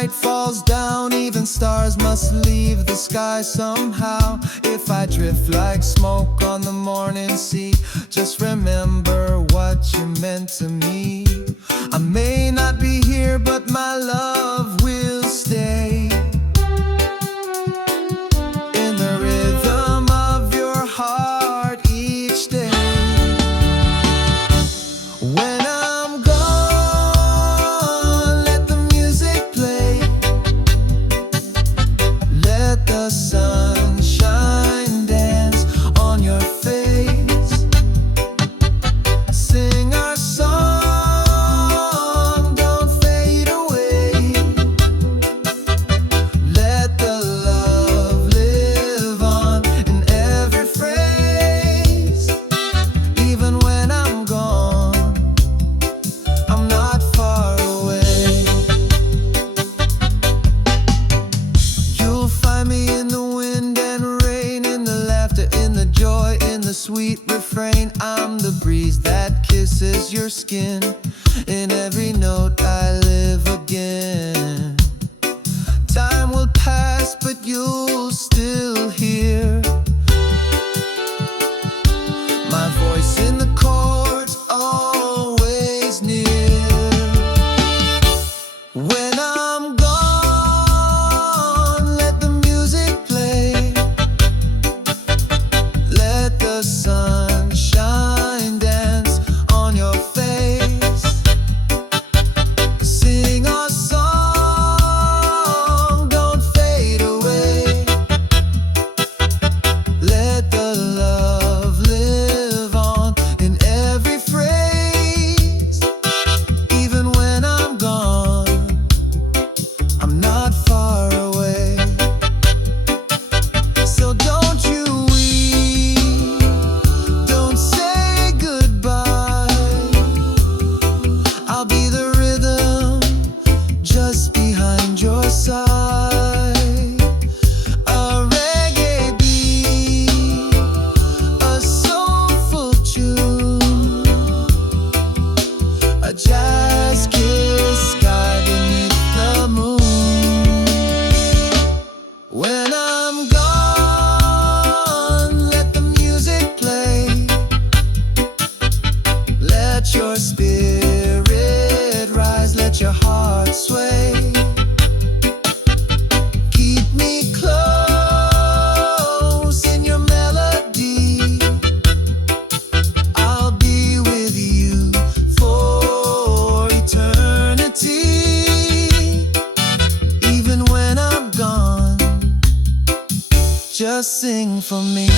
night falls down, even stars must leave the sky somehow. If I drift like smoke on the morning sea, just remember what you meant to me. I may not be here, but my love will stay in the rhythm of your heart each day. When I'm gone, let the music play. Let the sunshine dance on your face. Sing our song, don't fade away. Let the love live on in every phrase. Even when I'm gone, I'm not far away. You'll find me in the wind and rain, in the laughter, in the joy, in the sweet refrain. I'm the breeze that kisses your skin. In every note I live again. Time will pass, but you'll still hear my voice in the chords, always near. When I'm gone, let the music play. Let the sunshine dance on your face. Sing our song, don't fade away. Let the love live on in every phrase. Even when I'm gone, I'm not far away. So don't you weep, don't say goodbye. I'll be the rhythm just behind your side. A reggae beat, a soulful tune, a jazz kiss sky beneath the moon. When I'm gone, let the music play. Let your spirit rise, let your heart sway. Keep me close in your melody. I'll be with you for eternity. Even when I'm gone, just sing for me.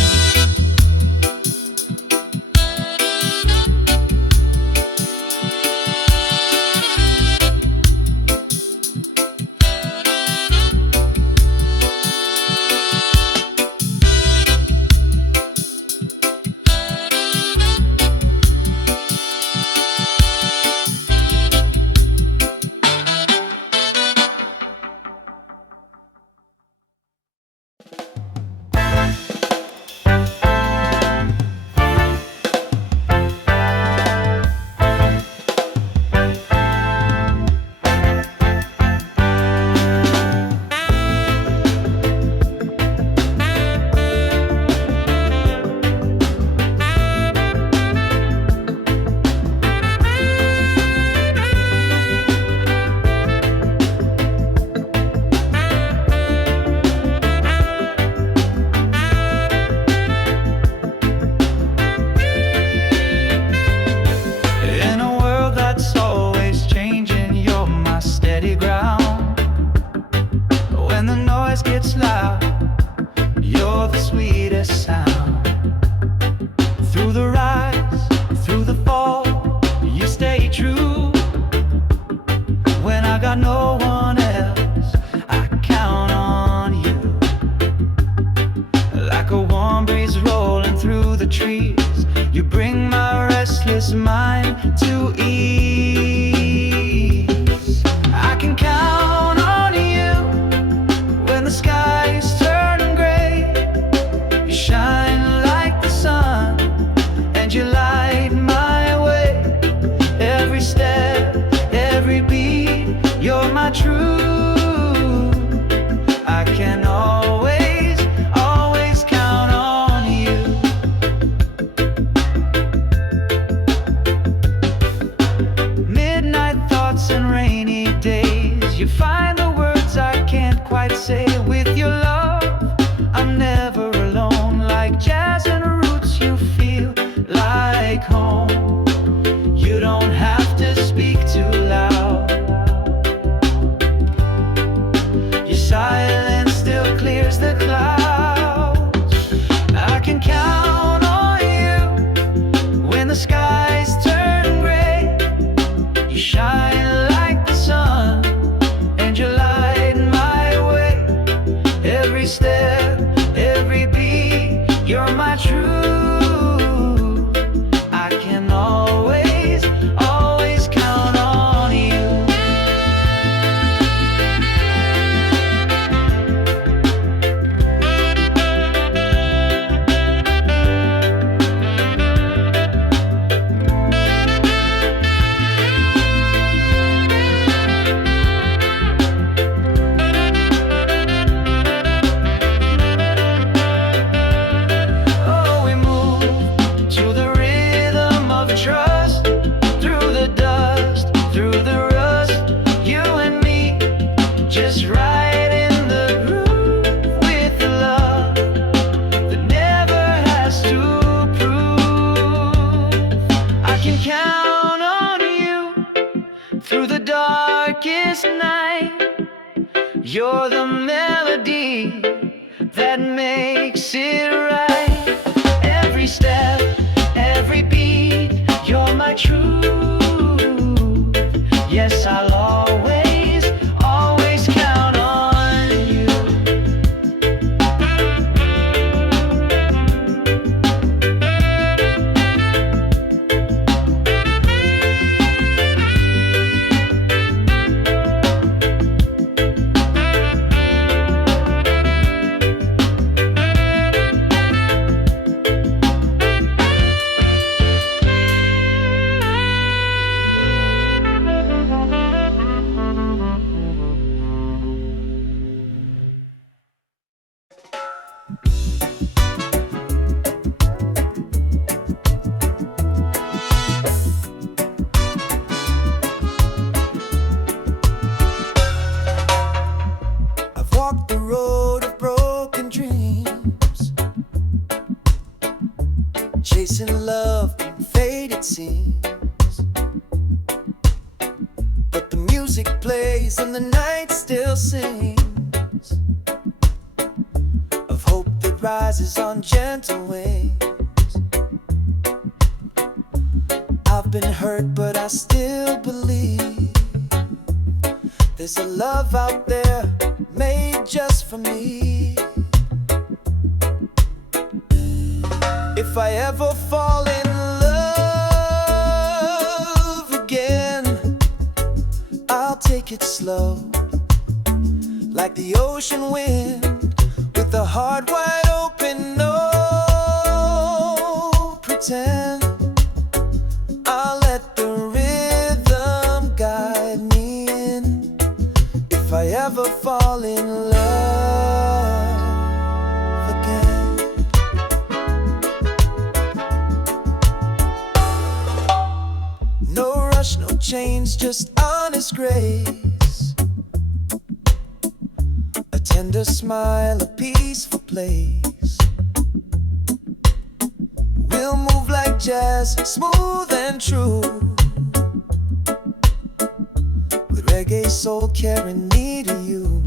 In a world that's always changing, you're my steady ground. When the noise gets loud, you're the sweetest sound. Through the rise, through the fall, you stay true. When I got no one else, I count on you. Like a warm breeze rolling through the trees, you bring my restless mind to ease. I can count on you when the skies turn gray. You shine like the sun, and you light my way. Every step, every beat, you're my truth. You're the melody that makes it right. Every step, every beat, you're my truth. Yes, I'll always, always count on you. I've walked the road of broken dreams, chasing love in faded scenes. But the music plays and the night still sings of hope that rises on gentle wings. I've been hurt, but I still believe there's a love out there made just for me. If I ever fall in love again, I'll take it slow, like the ocean wind, with a heart wide open, no pretend. I'll let the rhythm guide me in. If I ever fall in love again. No rush, no change, just honest grace, a tender smile, a peaceful place. We'll move like jazz, smooth and true, with reggae soul carrying me to you.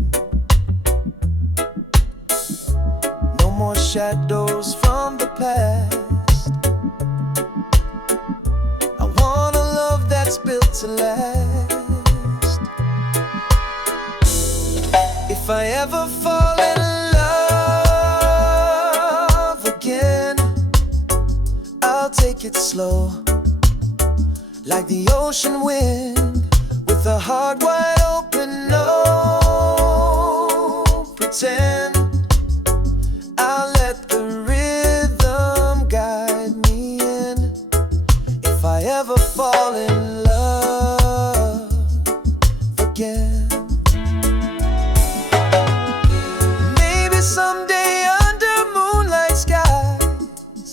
No more shadows from the past. I want a love that's built to last. If I ever fall in love again, I'll take it slow, like the ocean wind, with a heart wide open, no pretend. I'll let the rhythm guide me in. If I ever fall in love again. Maybe someday under moonlight skies,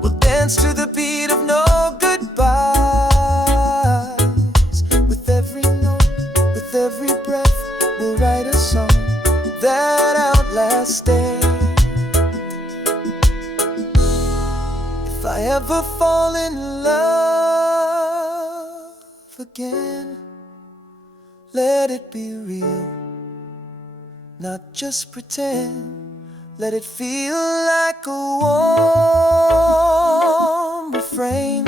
we'll dance to the beat of no goodbyes. With every note, with every breath, we'll write a song that outlasts day. If I ever fall in love again, let it be real, not just pretend. Let it feel like a warm refrain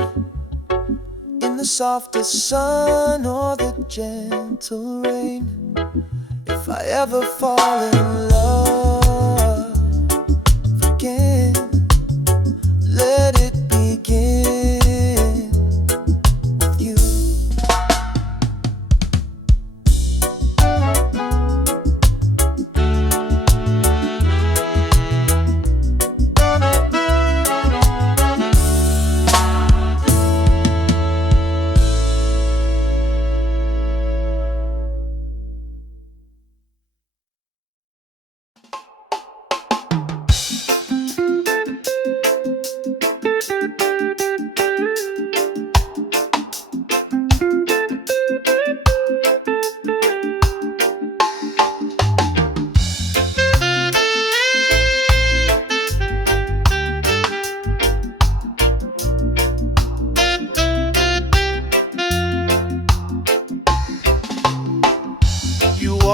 in the softest sun or the gentle rain. If I ever fall in love again, let it begin with you.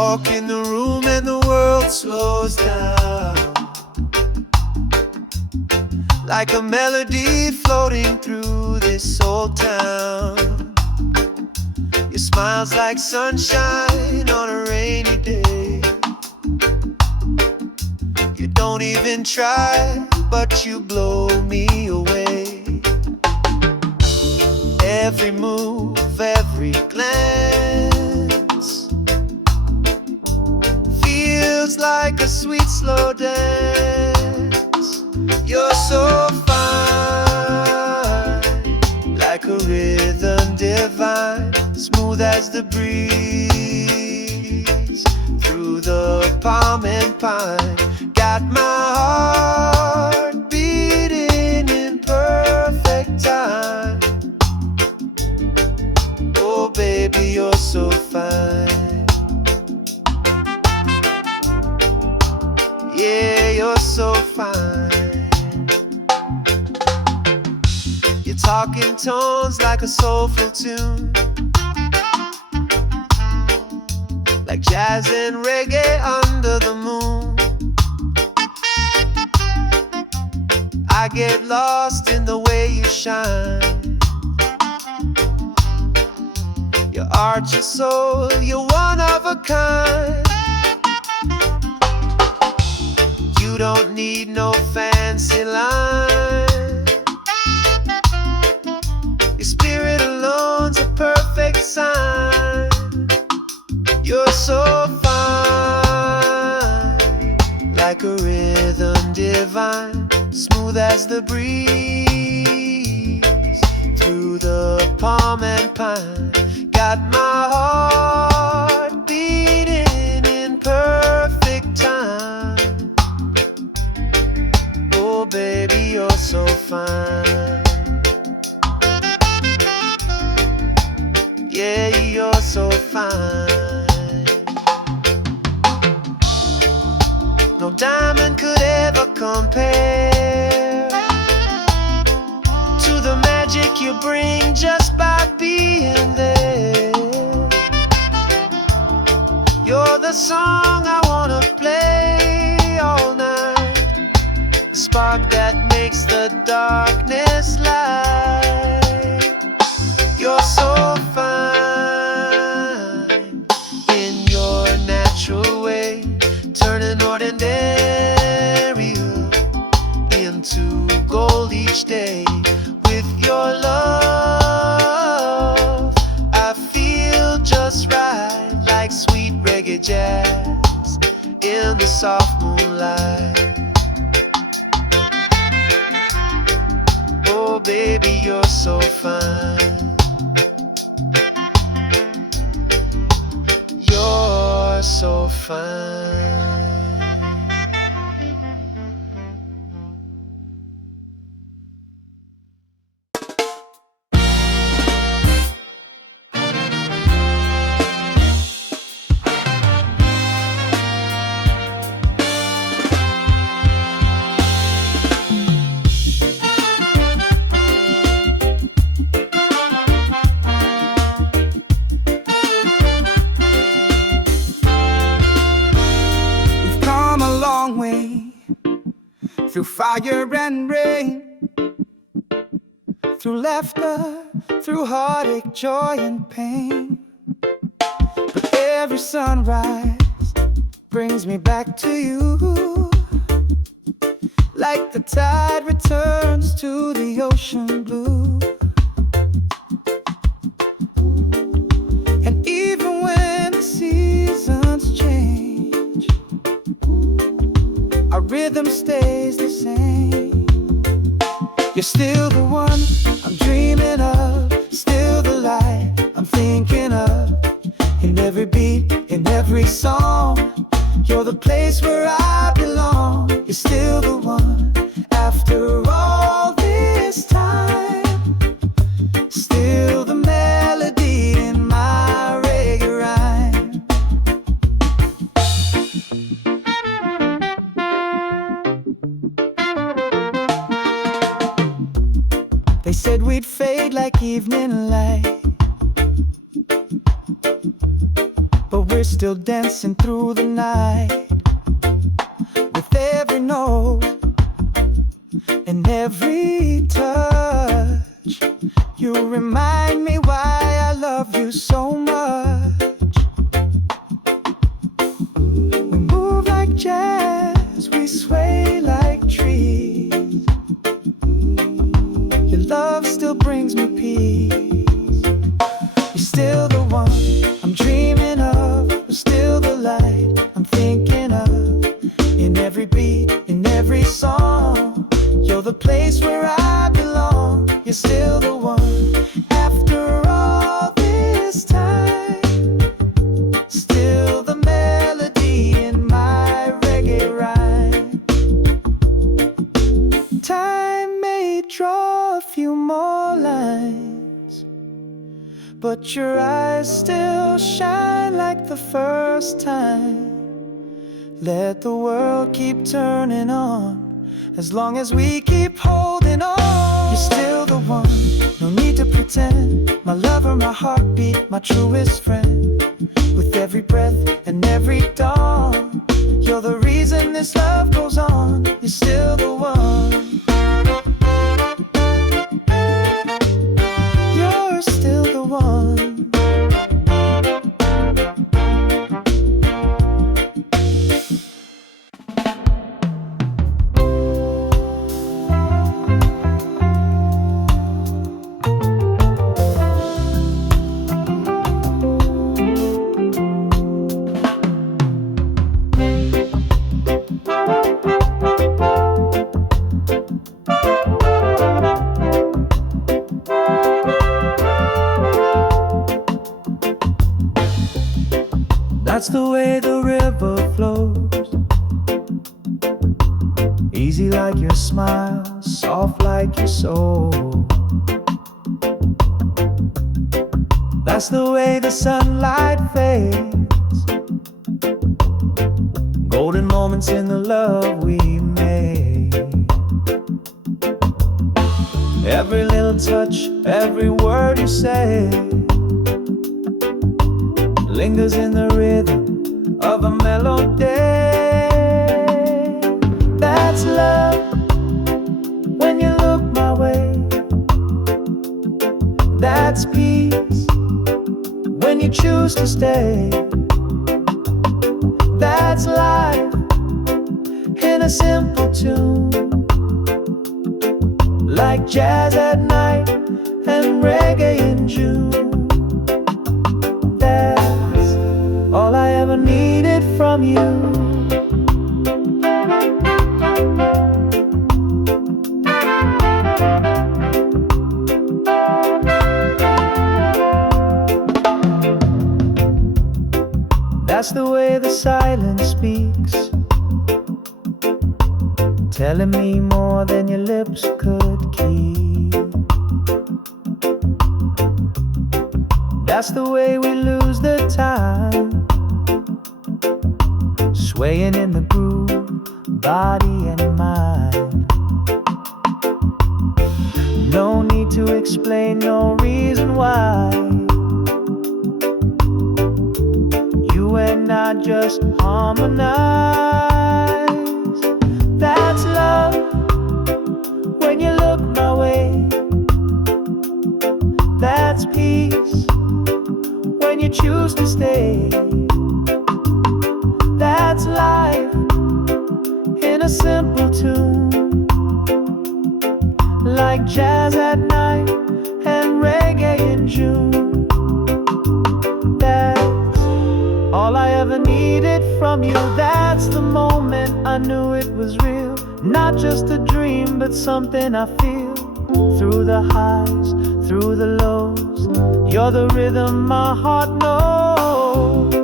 walk in the room and the world slows down, like a melody floating through this old town. Your smile's like sunshine on a rainy day. You don't even try, but you blow me away. Every move, every glance feels like a sweet slow dance. You're so fine, like a rhythm divine, smooth as the breeze through the palm and pine. Got my heart beating in perfect time. Oh baby, you're so fine. Yeah, you're so fine. You're talking tones like a soulful tune, like jazz and reggae under the moon. I get lost in the way you shine. Your art, your soul, you're one of a kind. You don't need no fancy line. Your spirit alone's a perfect sign. You're so fine, like a rhythm divine, smooth as the breeze through the palm and pine. Got my heart beating in perfect time. Oh baby, you're so fine. Yeah, you're so fine. No diamond could ever compare to the magic you bring just by being there. You're the song I wanna play all night, the spark that makes the darkness light. You're so fine in your natural way, turning ordinary into gold each day. With your love, I feel just right, like sweet reggae jazz in the soft moonlight. Oh baby, you're so fine. You're so fine. Through fire and rain, through laughter, through heartache, joy and pain. But every sunrise brings me back to you, like the tide returns to the ocean blue. And even when the seasons change, our rhythm stays the same. You're still the one I'm dreaming of, still the light I'm thinking of. In every beat, in every song, you're the place where I belong. You're still the one after all this time, still the melody in my reggae rhyme. They said we'd fade like evening light, but we're still dancing through the night. With every note and every touch, you remind me why I love you so much. We move like jazz, we sway like trees. Your love still brings me peace. You're still the one I'm dreaming of. You're still the light I'm thinking of. In every beat, in every song, you're the place where I belong. You're still the one. After all this time, still the melody in my reggae rhyme. Time may draw a few more lines, but your eyes still shine like the first time. Let the world keep turning on, as long as we keep holding on. You're still the one, no need to pretend. My lover, my heartbeat, my truest friend. With every breath and every dawn, you're the reason this love goes on. You're still the one. You're still the one. That's the way the river flows, easy like your smile, soft like your soul. That's the way the sunlight fades, golden moments in the love we made. Every little touch, every word you say lingers in the rhythm of a melody. That's love when you look my way. That's peace when you choose to stay. That's life in a simple tune, like jazz at night and reggae in June. All I ever needed from you. That's the way the silence speaks, telling me more than your lips could keep. That's the way we lose the time, swaying in the groove, body and mind. No need to explain, no reason why. You and I just harmonize. That's love when you look my way. That's peace when you choose to stay. That's life in a simple tune, like jazz at night and reggae in June. That's all I ever needed from you. That's the moment I knew it was real, not just a dream, but something I feel. Through the highs, through the lows, you're the rhythm my heart knows.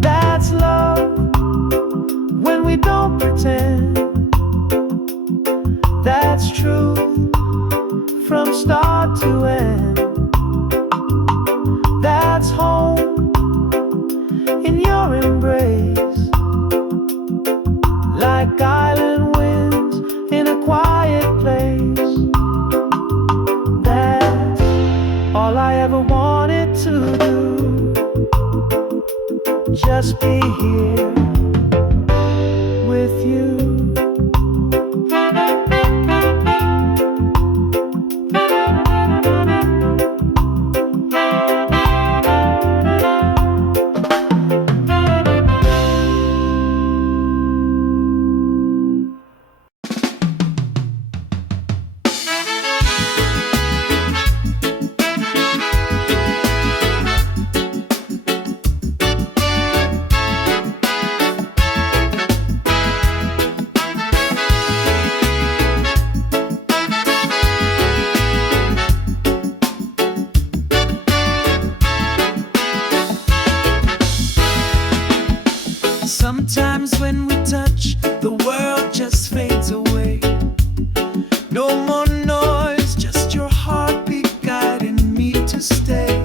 That's love when we don't pretend. That's truth from start to end. That's home in your embrace, like island just be here with you. Sometimes when we touch, the world just fades away. No more noise, just your heartbeat guiding me to stay.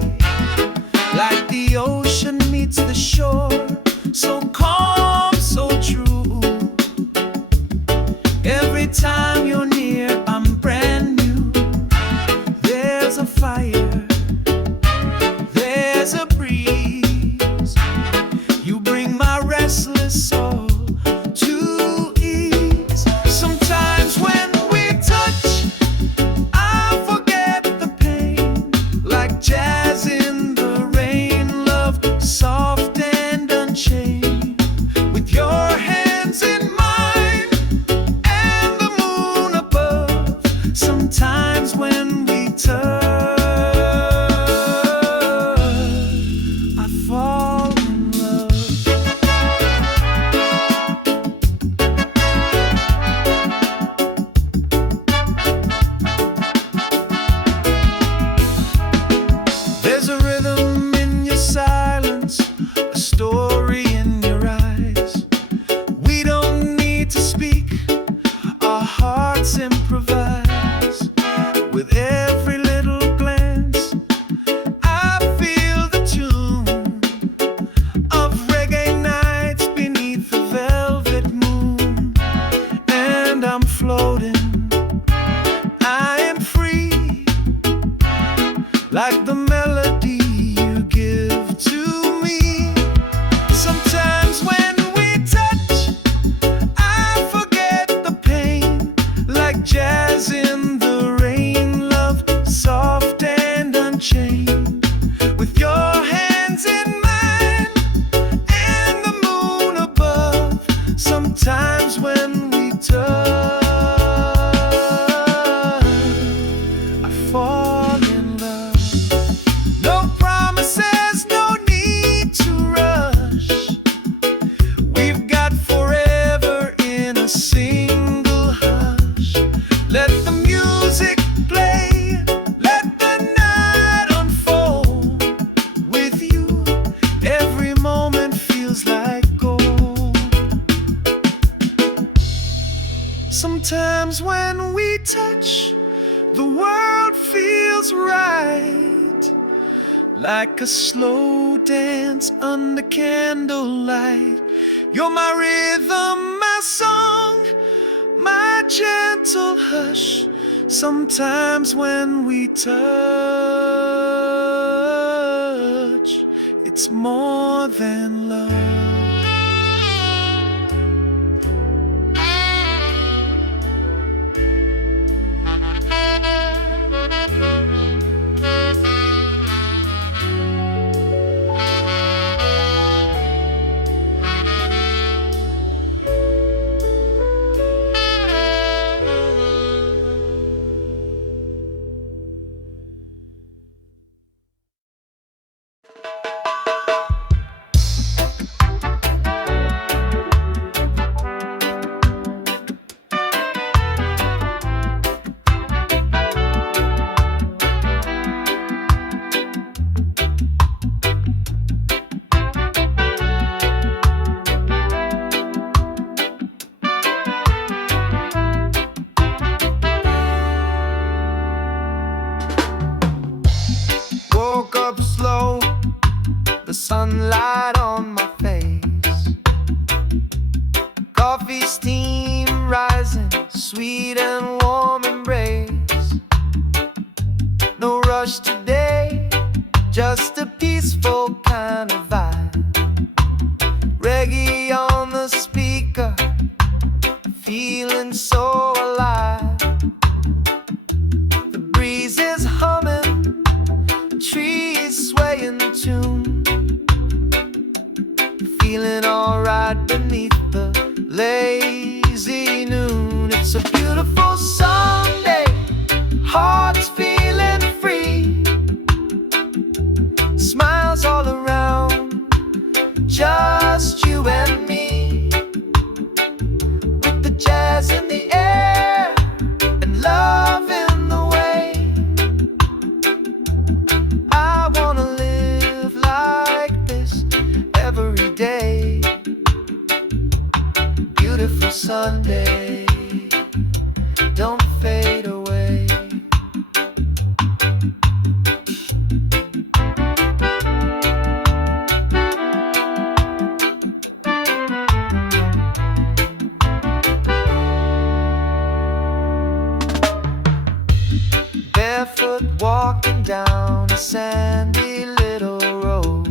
Like the ocean meets the shore, so calm, so true. Every time you're near, I'm brand new. There's a fire, there's a breeze. You bring my restless soul to ease. Sometimes when we touch, I forget the pain. Like jazz in the rain, love soft and unchained. With your hands in mine and the moon above. Sometimes when we touch, I fall in love. There's a rhythm in your silence, a story in your eyes. We don't need to speak, our hearts improvise. With every little glance, I feel the tune of reggae nights beneath the velvet moon. And I'm floating, I am free, like the melody you give to me. Sometimes when we touch, I forget the pain. Like jazz in the rain, love soft and unchained. With your hands in mine and the moon above. Sometimes when we touch, I fall in love. No promises, no need to rush. We've got forever in a single hush. Let the music play, let the night unfold. With you, every moment feels like gold. Sometimes when we touch, the world feels right. Like a slow dance under candlelight. You're my rhythm, my song, my gentle hush. Sometimes when we touch, it's more than love. Sunlight on my face, coffee steam rising, sweet and warm embrace. No rush today, just a peaceful kind of vibe. reggae on the speaker, feeling so alive. The breeze is humming, trees sway in tune, feeling alright beneath the lazy noon. It's a beautiful Sunday, hearts feeling free, smiles all around, just you and me, with the jazz in the air and love in the way. I wanna live like this every day. Beautiful Sunday, don't fade away. Barefoot walking down a sandy little road,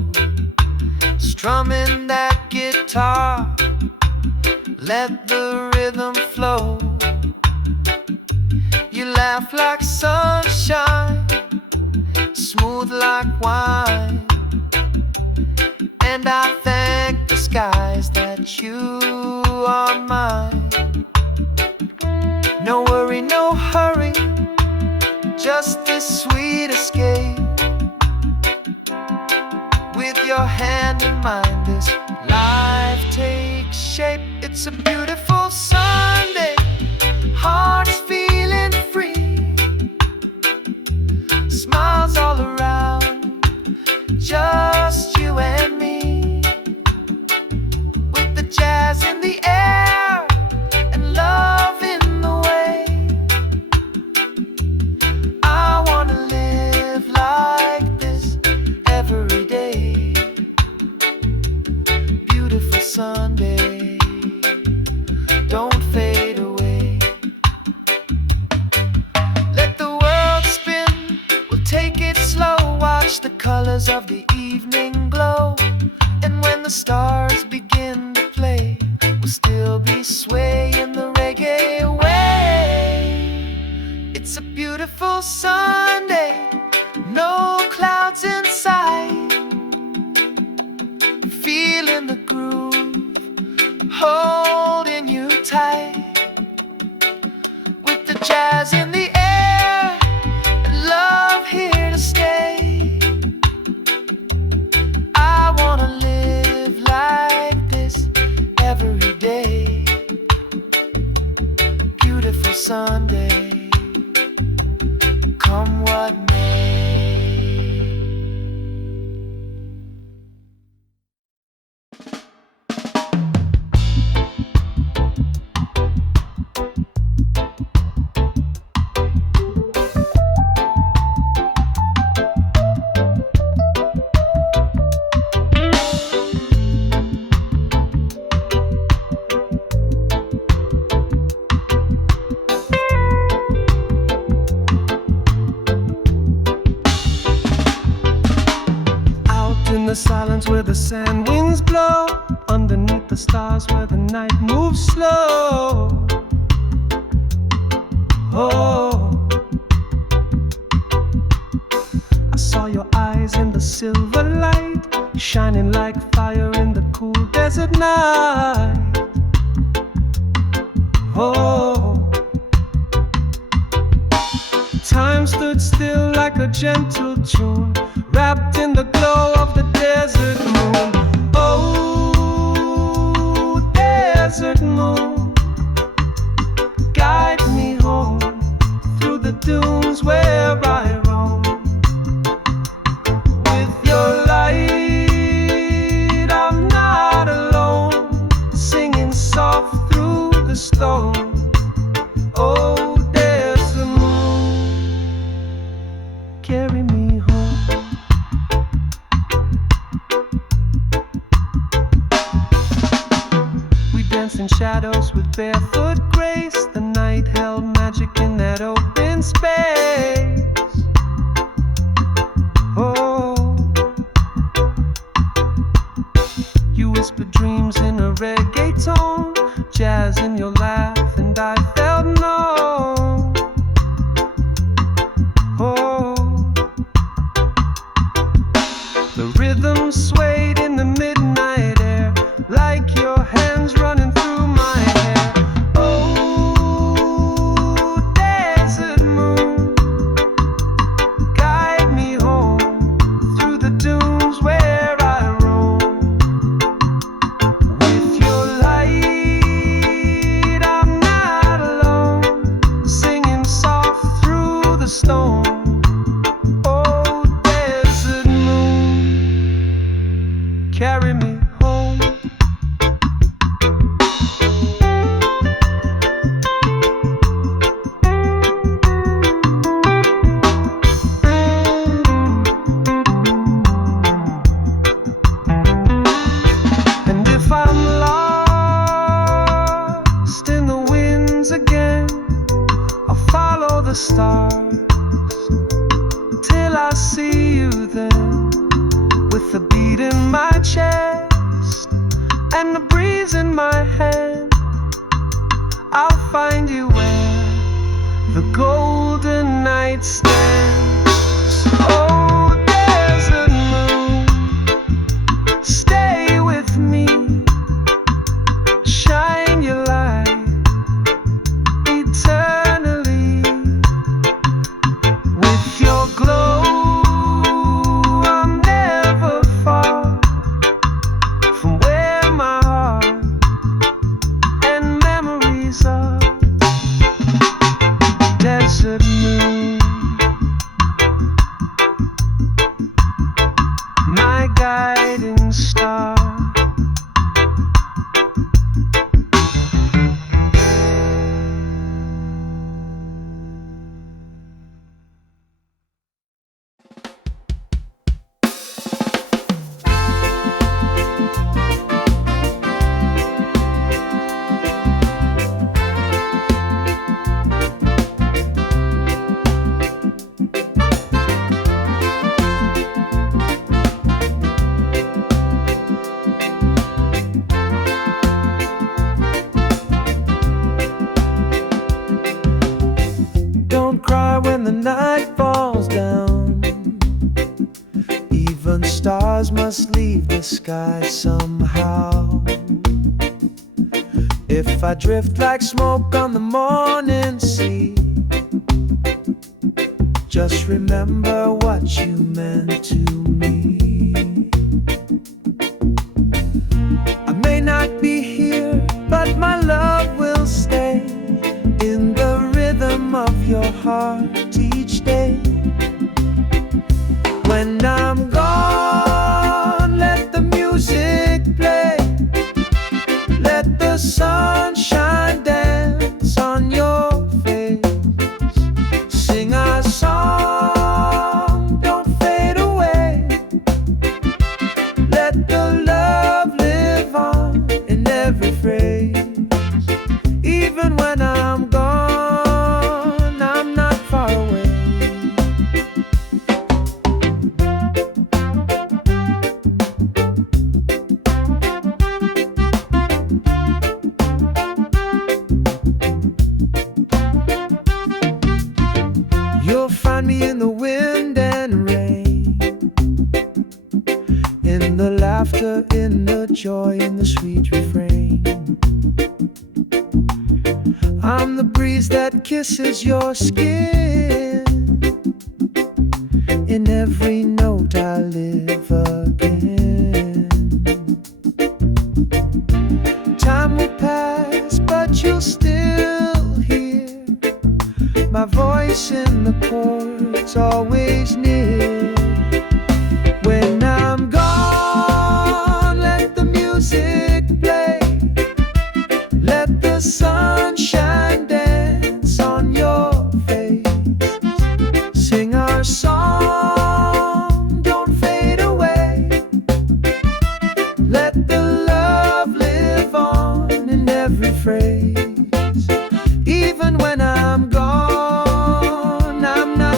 strumming that guitar, let the rhythm flow. You laugh like sunshine, smooth like wine, and I thank the skies that you are mine. No worry, no hurry, just this sweet escape. With your hand in mine, this life takes shape. It's a beautiful Sunday, hearts feeling free, smiles all around, just you and me, with the jazz in the air and love in the way. I wanna live like this every day. Beautiful Sunday, don't fade away. Let the world spin, we'll take it slow. Watch the colors of the evening glow, and when the stars begin to play, we'll still be swaying the reggae way. It's a beautiful Sunday, no clouds in sight, feeling the groove, holding you tight, with the jazz in the air and love here to stay. I wanna live like this every day. Beautiful Sunday, come what may. The silence where the sand winds blow, underneath the stars where the night moves slow. Oh, I saw your eyes in the silver light, shining like fire in the cool desert night. Oh, time stood still like a gentle tune, wrapped in the glow of the desert moon. Oh, desert moon, guide me home through the dunes where I roam. With your light, I'm not alone, singing soft through the storm. Oh, desert moon, carry me home. In shadows with barefoot grace, the night held magic in that open space. Oh, you whispered dreams in a reggaeton, jazz in your laugh, and I felt no. Oh, the rhythm swayed in the midnight air, like your hands running through my hair. Oh, desert moon, guide me home through the dunes where I roam. With your light, I'm not alone, singing soft through the storm. Oh, desert moon, carry me home. And if I'm lost in the winds again, I'll follow the stars till I see you then, with the beat in my chest and the breeze in my hand. I'll find you where the golden night stands. Oh, desert moon, stay with me, shine your light eternally. With your glow, I'm never far from where my heart and memories are. Desert moon, my guiding star. Don't cry when the night falls down. Even stars must leave the sky somehow. If I drift like smoke on the morning sea, just remember what you meant to me. I may not be here, but my love will stay in the rhythm of your heart each day. When I'm gone, let the music play, let the sunshine dance on your face. Sing our song, don't fade away, let the love live on in every phrase. Even when I'm gone, I'm not far away. You'll find me in the wind and rain, in the laughter, in the joy, in the sweet refrain. I'm the breeze that kisses your skin. In every note I live again. Time will pass, but you'll still hear my voice in the chords, always near. When I'm gone, let the music play, let the sunshine dance on your face. Sing our song, don't fade away, let the love live on in every phrase. Even when I'm gone, I'm not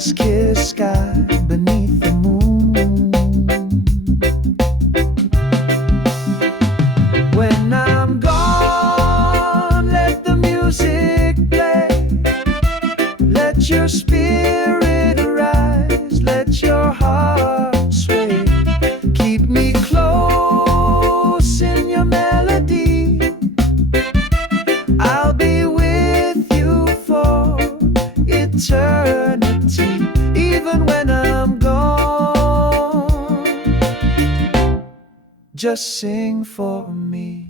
jazz-kissed sky beneath the moon. When I'm gone, let the music play. Let your spirit arise, let your heart sway. Keep me close in your melody. I'll be with you for eternity, even when I'm gone. Just sing for me.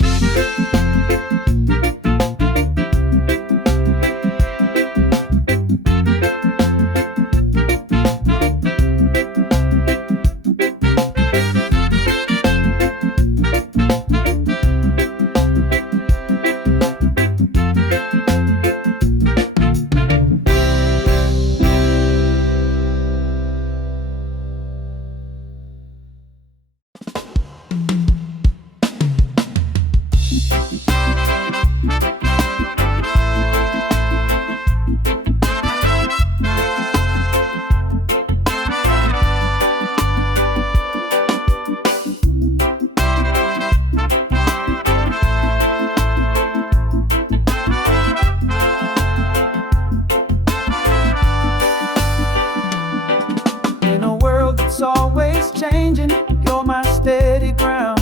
In a world that's always changing, you're my steady ground.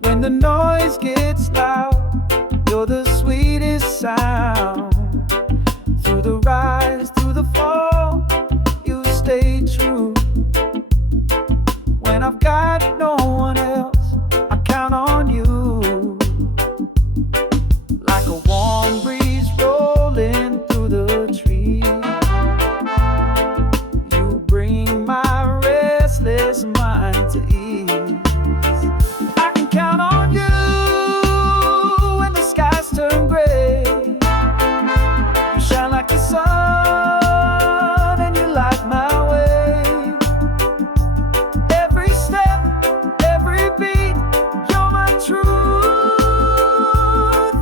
When the noise gets loud, you're the sweetest sound. Through the rise, through the fall, you stay true. When I've got no one else, I count on you. Like a warm breeze rolling through the trees, you bring my restless mind to ease. I can count on you when the skies turn gray. You shine like the sun and you light my way. Every step, every beat, you're my truth.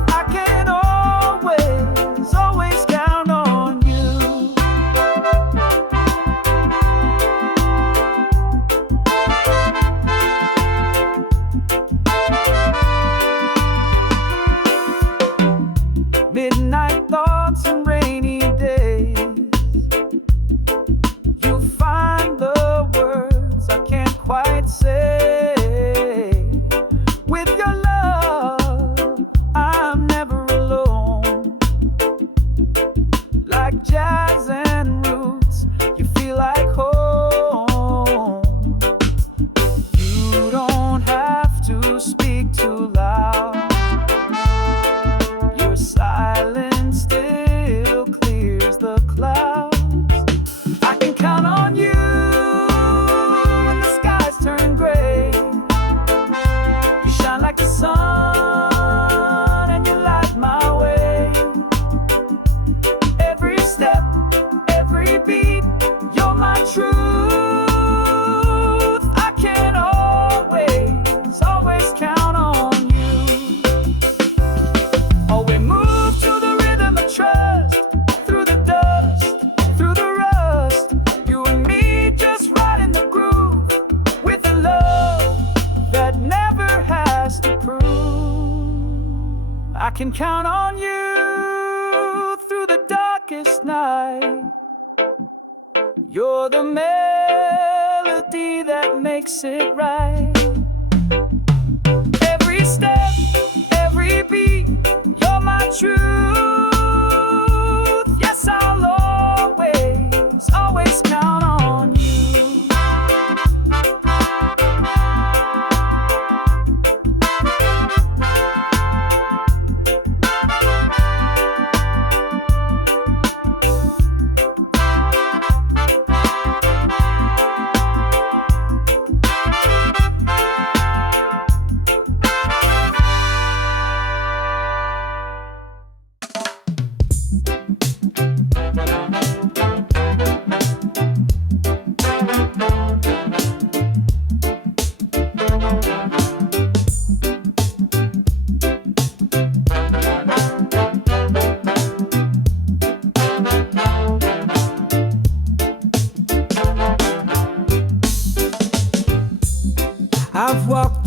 I can always, always count on you. Midnight thoughts and rainy days, you find the words I can't quite say. With your love, I'm never alone. Like jazz and roots, you feel like home. You don't have to speak too loud. Your silence still clears the clouds. I can count on you when the skies turn gray. You shine like the sun and you light my way. Every step, every beat, you're my truth. I can always, always count on you. Oh, we move to the rhythm of trust, through the dust, through the rust. You and me just right in the groove, with a love that never has to prove. I can count on you through the darkest night. You're the melody that makes it right. Every step, every beat, you're my truth.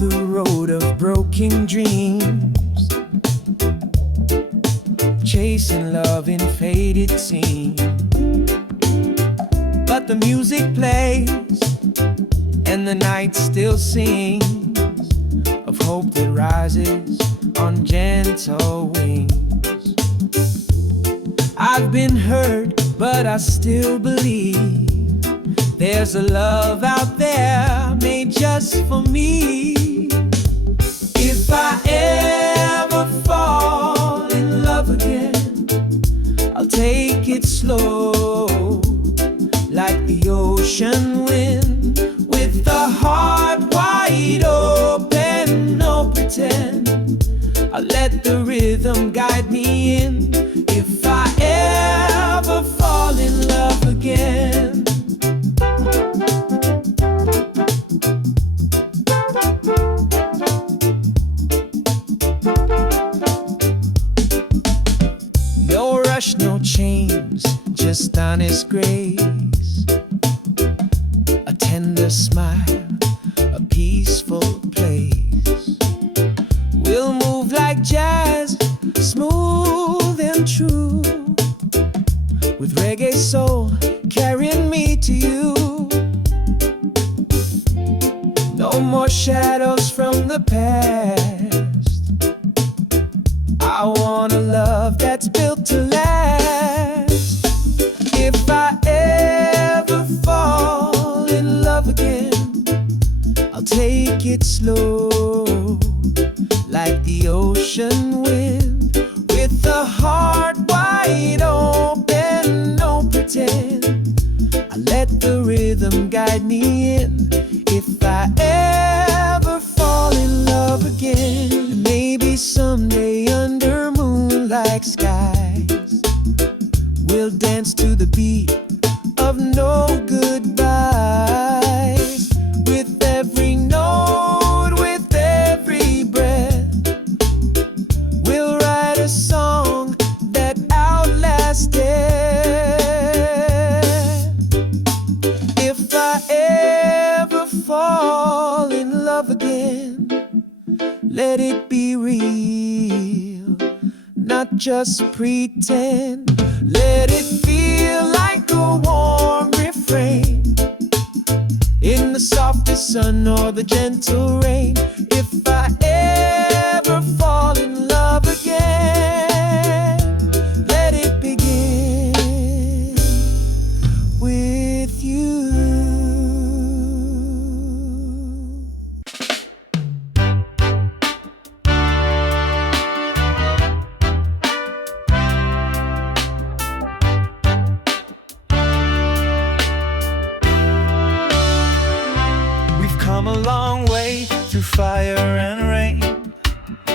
the road of broken dreams, chasing love in faded scenes. But the music plays and the night still sings of hope that rises on gentle wings. I've been hurt, but I still believe there's a love out there made just for me. If I ever fall in love again, I'll take it slow, like the ocean wind, with the heart wide open, no pretend. I'll let the rhythm guide me in. If I ever fall in love again, no rush, no chains, just honest grace, a tender smile, a peaceful place. We'll move like jazz, smooth and true, with reggae soul carrying me to you. No more shadows from the past. I want a love that's built to last. If I ever fall in love again, I'll take it slow, like the ocean wind, with the heart wide open, no pretend. I let the rhythm guide me in. If I ever fall in love again, maybe someday under moonlight skies, we'll dance to the beat of no goodbyes. With every note, with every breath, we'll write a song that outlasts death. If I ever fall in love again, let it be real, not just pretend. Let it feel like a warm refrain in the softest sun or the gentle rain. If I ever fall in love again, let it begin with you. Come a long way through fire and rain,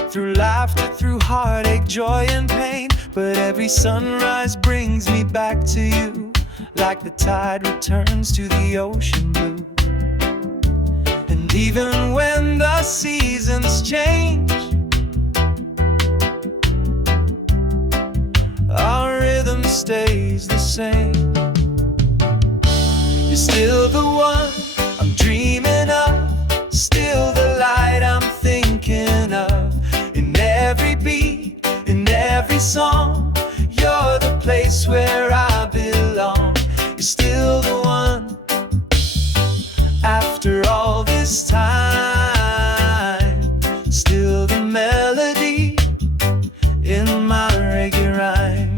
through laughter, through heartache, joy and pain. But every sunrise brings me back to you, like the tide returns to the ocean blue. And even when the seasons change, our rhythm stays the same. You're still the one I'm dreaming of, still the light I'm thinking of. In every beat, in every song, you're the place where I belong. You're still the one. After all this time, still the melody in my reggae rhyme.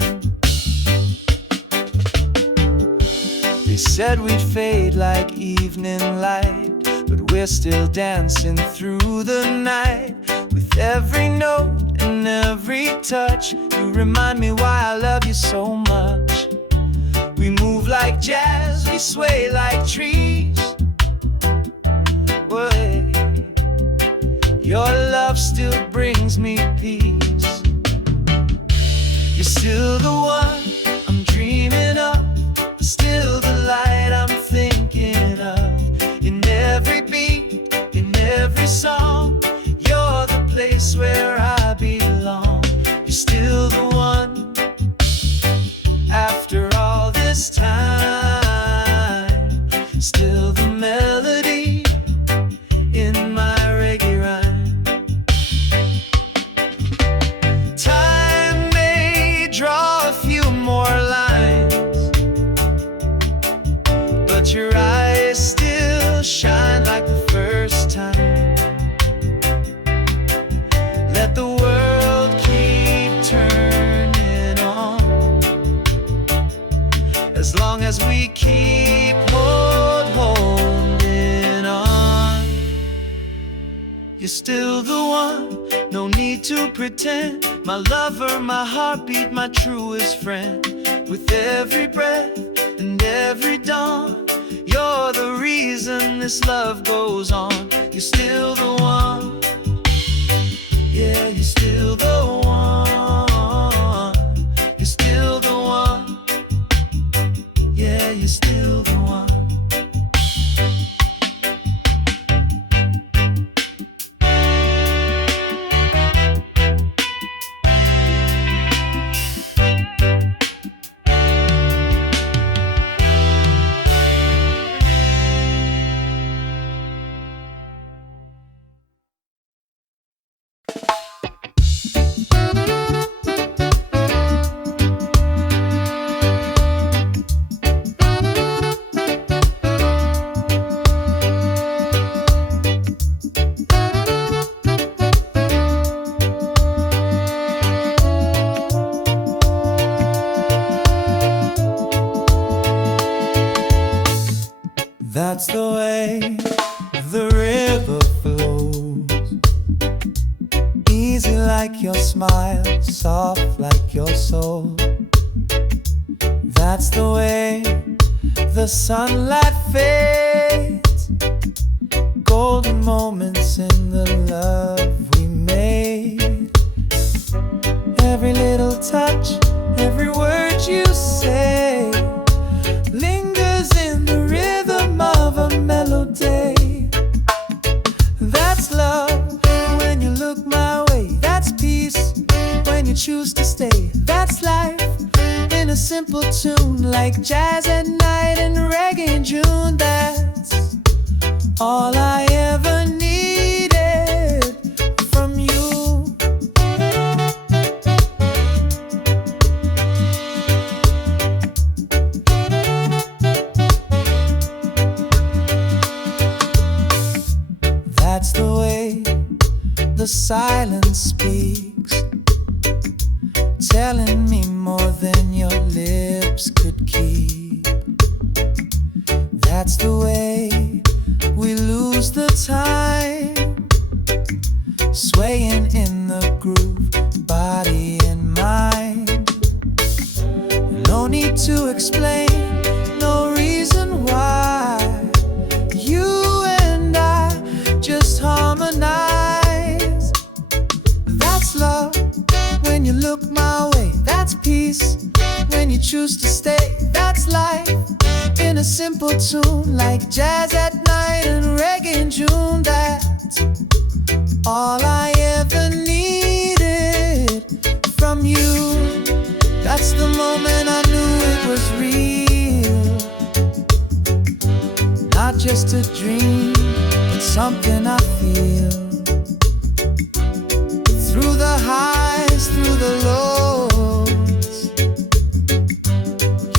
They said we'd fade like evening light, but we're still dancing through the night. With every note and every touch, you remind me why I love you so much. We move like jazz, we sway like trees. Wait, your love still brings me peace. You're still the one I'm dreaming of, still the light I'm thinking of. In every beat, in every song, you're the place where I belong. You're still the one. After all this time, still the melody in my reggae your eyes still shine like the first time. Let the world keep turning on, as long as we keep holding on. You're still the one, no need to pretend. My lover, my heartbeat, my truest friend. With every breath and every dawn, you're the reason this love goes on. You're still the one, yeah, you're still the one. You're still the one, yeah, you're still the one. That's the way the river flows, easy like your smile, soft like your soul. That's the way the sunlight fades, golden moments in the love we made. Every little touch, every word you say lingers in the rhythm of a melody. That's love when you look my way. That's peace when you choose to stay. That's life in a simple tune, like jazz at night and reggae in June. That's all I ever needed from you. That's the way the silence speaks, telling me more than your lips could keep. That's the way we lose the time, swaying in the groove, body and mind. No need to explain, no reason why. You and I just harmonize. That's love when you look my way. That's peace when you choose to stay. That's life in a simple tune, like jazz at night and reggae in June. That's all I ever needed from you. That's the moment I knew it was real, not just a dream, but something I feel. Through the highs, through the lows,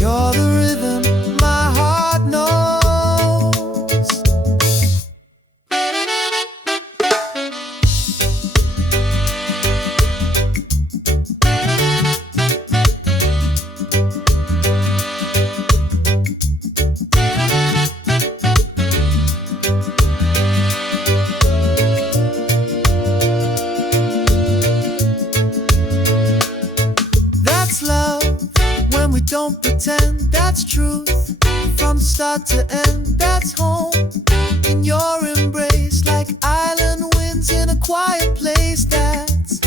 you're the rhythm my heart knows. That's love when we don't pretend. That's truth from start to end. That's home in your embrace, like island winds in a quiet place. That's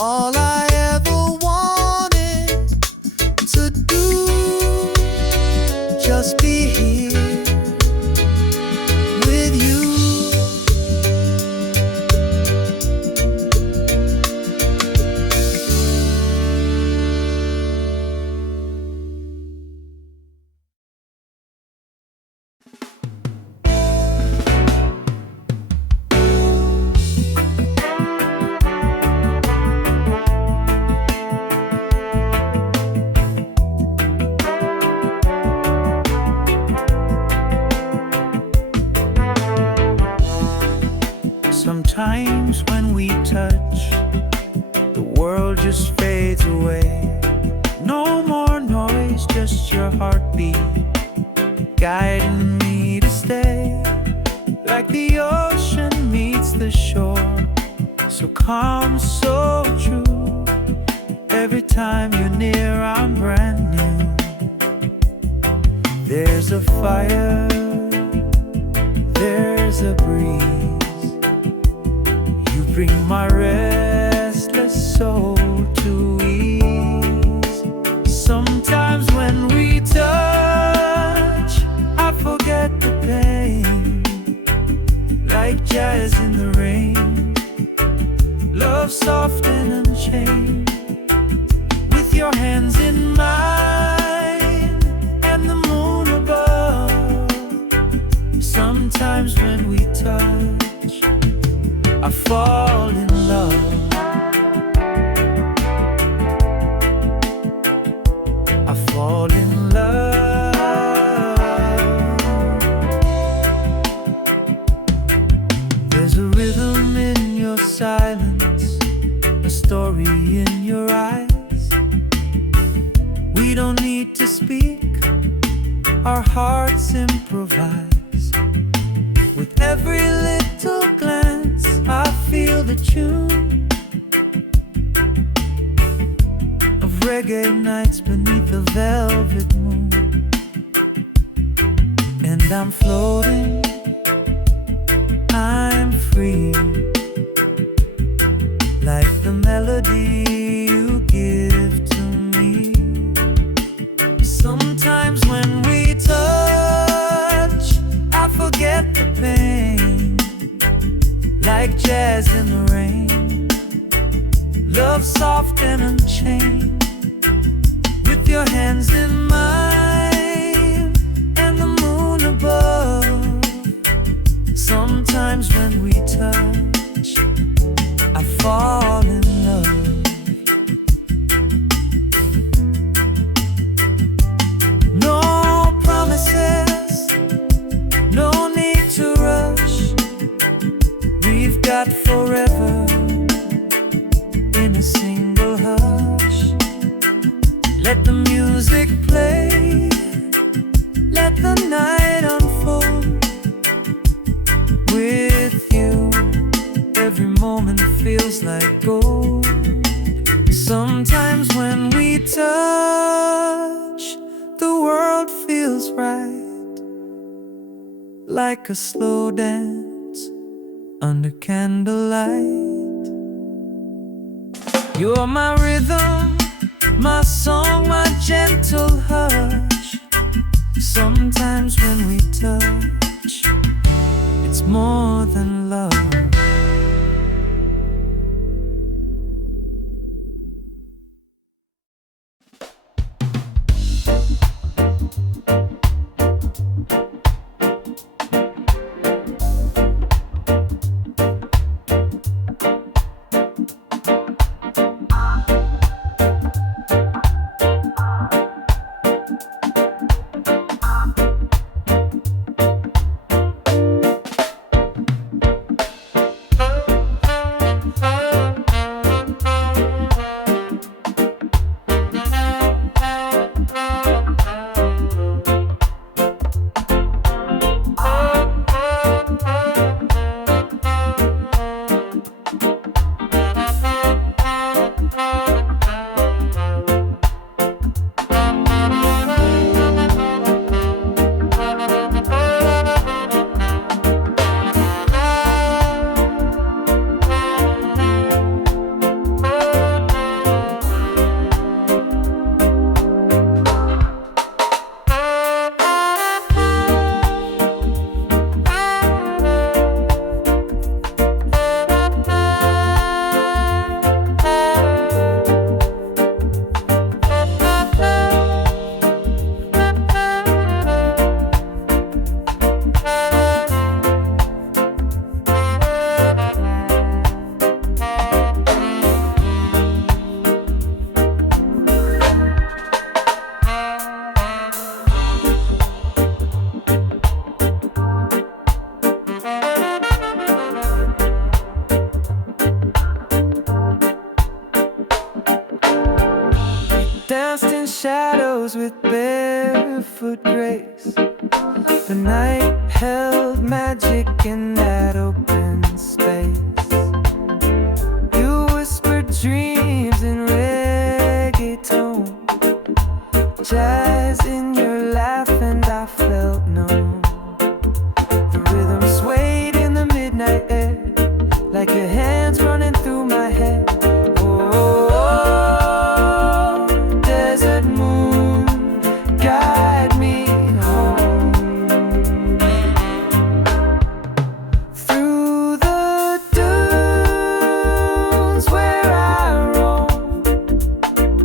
all I ever wanted to do, just be here with you. times when we touch, the world just fades away. No more noise, just your heartbeat guiding me to stay. Like the ocean meets the shore, so calm, so true. Every time you're near, I'm brand new. There's a fire, there's a breeze. You bring my restless soul to ease. Sometimes when we touch, I forget the pain. Like jazz in the rain, love soft and unchained. With your hands in mine and the moon above. Sometimes when we touch, I fall in love. I fall in love. There's a rhythm in your silence, a story in your eyes. We don't need to speak, our hearts improvise. With every little glance, I feel the tune of reggae nights beneath the velvet moon. And I'm floating, I'm free, like the melody you give to me. Sometimes when we touch, I forget the pain. Like jazz in the rain, love soft and unchained. With your hands in mine and the moon above. Sometimes when we touch, I fall in love. No promises, no need to rush. We've got forever in a single hush. Let the music play, let the night unfold. With you, every moment feels like gold. Sometimes when we touch, the world feels right, like a slow dance under candlelight. You're my rhythm, my song, my gentle hush. Sometimes when we touch, it's more than love. The night held magic in that open space. You whispered dreams in reggaeton, jazz in your laugh, and I felt known. The rhythm swayed in the midnight air, like your hands running through my head. Oh, desert moon, guide me home. Through the dunes where I roam,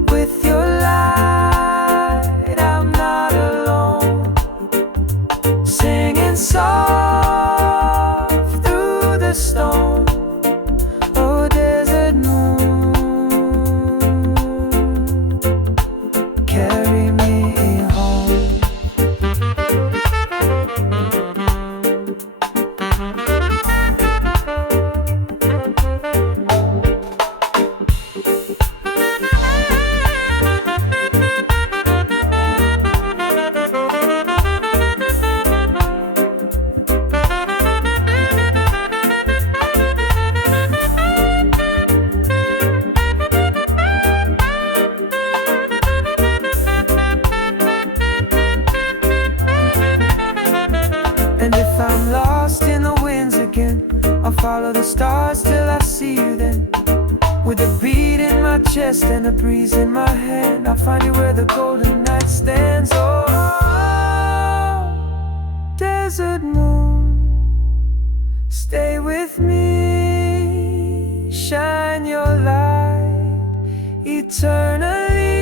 with your light I'm not alone. Singing soft through the storm. Oh, desert moon, carry me home. And if I'm lost in the winds again, I'll follow the stars till I see you then. With a beat in my chest and a breeze in my hand, I'll find you where the golden night stands. Oh, desert moon, stay with me, shine your light eternally.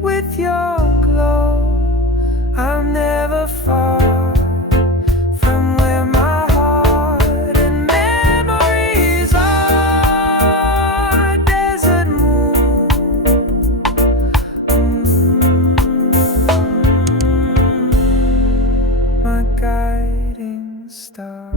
With your glow, I'm never far from where my heart and memories are. Desert moon, my guiding star.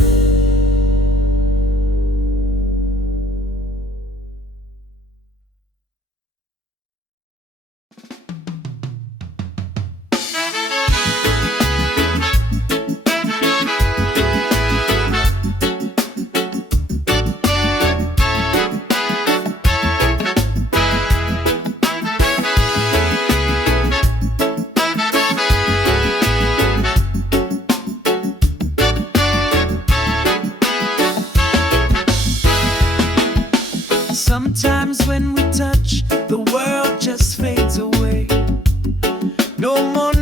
Sometimes when we touch, the world just fades away. No more